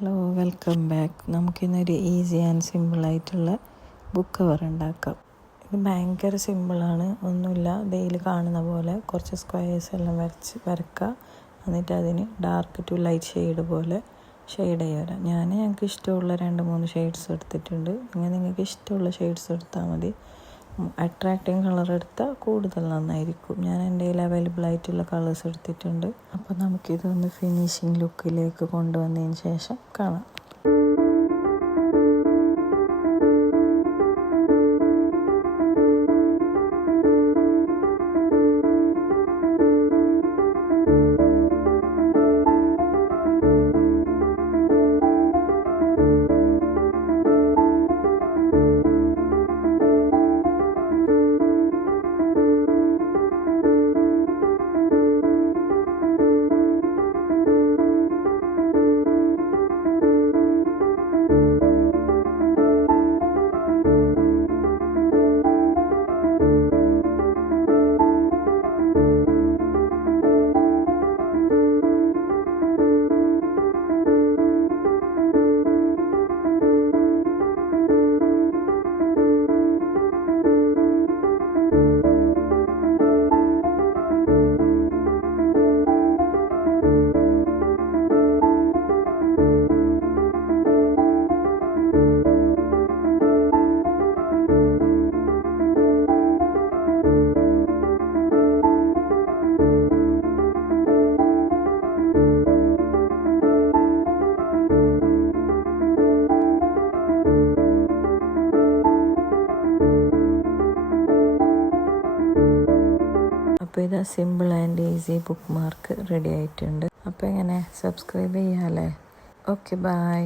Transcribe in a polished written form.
Hello, welcome back. നമുക്കിന്നൊരു easy and സിമ്പിളായിട്ടുള്ള book cover ഉണ്ടാക്കാം. ഇത് ഭയങ്കര സിമ്പിളാണ്. ഒന്നുമില്ല, ഇതിൽ കാണുന്ന പോലെ കുറച്ച് സ്ക്വയേഴ്സ് എല്ലാം വരക്കുക. എന്നിട്ട് അതിന് ഡാർക്ക് ടു ലൈറ്റ് ഷെയ്ഡ് പോലെ ഷെയ്ഡ് ചെയ്ത് വരാം. ഞങ്ങൾക്ക് ഇഷ്ടമുള്ള 2-3 ഷെയ്ഡ്സ് എടുത്തിട്ടുണ്ട്. നിങ്ങൾക്ക് ഇഷ്ടമുള്ള ഷെയ്ഡ്സ് എടുത്താൽ മതി. അട്രാക്റ്റിങ് കളർ എടുത്താൽ കൂടുതൽ നന്നായിരിക്കും. ഞാൻ എൻ്റെ കയ്യിൽ അവൈലബിൾ ആയിട്ടുള്ള കളേഴ്സ് എടുത്തിട്ടുണ്ട്. അപ്പോൾ നമുക്കിതൊന്ന് ഫിനിഷിങ് ലുക്കിലേക്ക് കൊണ്ടുവന്നതിന് ശേഷം കാണാം. അപ്പോൾ ഇത് simple and easy book mark ready ആയിട്ടുണ്ട്. അപ്പോൾ ഇങ്ങനെ സബ്സ്ക്രൈബ് ചെയ്യാമല്ലേ. Okay, by.